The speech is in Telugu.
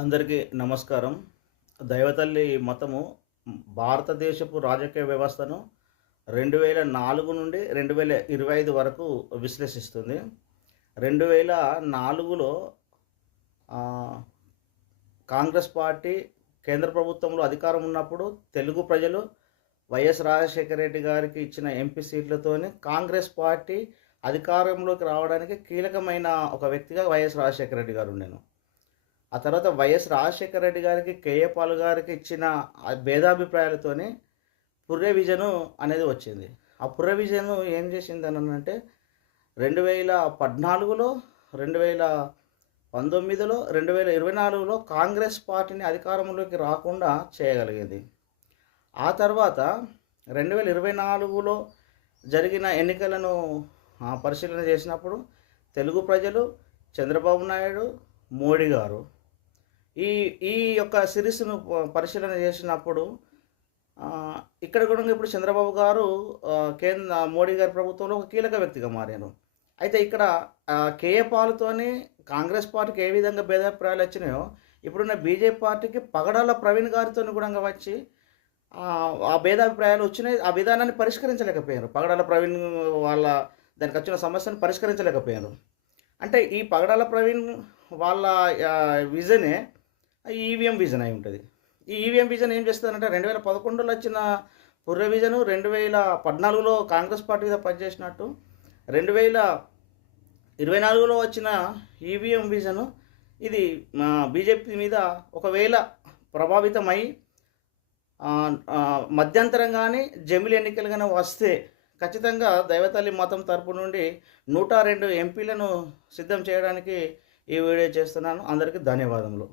అందరికీ నమస్కారం. దైవతల్లి మతము భారతదేశపు రాజకీయ వ్యవస్థను 2004 నుండి 2025 వరకు విశ్లేషిస్తుంది. 2004లో కాంగ్రెస్ పార్టీ కేంద్ర ప్రభుత్వంలో అధికారం ఉన్నప్పుడు తెలుగు ప్రజలు వైఎస్ రాజశేఖర రెడ్డి గారికి ఇచ్చిన ఎంపీ సీట్లతోని కాంగ్రెస్ పార్టీ అధికారంలోకి రావడానికి కీలకమైన ఒక వ్యక్తిగా వైఎస్ రాజశేఖర రెడ్డి గారు ఉండెను. ఆ తర్వాత వైఎస్ రాజశేఖర రెడ్డి గారికి, కేఏ పాల్ గారికి ఇచ్చిన భేదాభిప్రాయాలతోని పుర్రె విజను అనేది వచ్చింది. ఆ పుర్రె విజను ఏం చేసిందని అంటే 2014లో, 2019లో, 2024లో కాంగ్రెస్ పార్టీని అధికారంలోకి రాకుండా చేయగలిగింది. ఆ తర్వాత 2024లో జరిగిన ఎన్నికలను పరిశీలన చేసినప్పుడు తెలుగు ప్రజలు, చంద్రబాబు నాయుడు, మోడీ గారు ఈ ఈ యొక్క సిరీస్ను పరిశీలన చేసినప్పుడు ఇక్కడ కూడా ఇప్పుడు చంద్రబాబు గారు మోడీ గారి ప్రభుత్వంలో ఒక కీలక వ్యక్తిగా మారారు. అయితే ఇక్కడ కేఏ పాల్తోని కాంగ్రెస్ పార్టీకి ఏ విధంగా భేదాభిప్రాయాలు వచ్చినాయో ఇప్పుడున్న బీజేపీ పార్టీకి పగడాల ప్రవీణ్ గారితో కూడా వచ్చి ఆ భేదాభిప్రాయాలు వచ్చినాయి. ఆ విధానాన్ని పరిష్కరించలేకపోయారు. పగడాల ప్రవీణ్ వాళ్ళ దానికి వచ్చిన సమస్యను పరిష్కరించలేకపోయారు. అంటే ఈ పగడాల ప్రవీణ్ వాళ్ళ విజనే ఈవీఎం విజన్ అయి ఉంటుంది. ఈ ఈవీఎం విజన్ ఏం చేస్తుందంటే 2011లో వచ్చిన పుర్రె విజను 2014లో కాంగ్రెస్ పార్టీ మీద పనిచేసినట్టు 2024లో వచ్చిన ఈవీఎం విజను ఇది బీజేపీ మీద ఒకవేళ ప్రభావితమై మధ్యంతరం కానీ జమిలి ఎన్నికలు కానీ వస్తే ఖచ్చితంగా దైవతల్లి మతం తరపు నుండి 102 ఎంపీలను సిద్ధం చేయడానికి ఈ వీడియో చేస్తున్నాను. అందరికీ ధన్యవాదములు.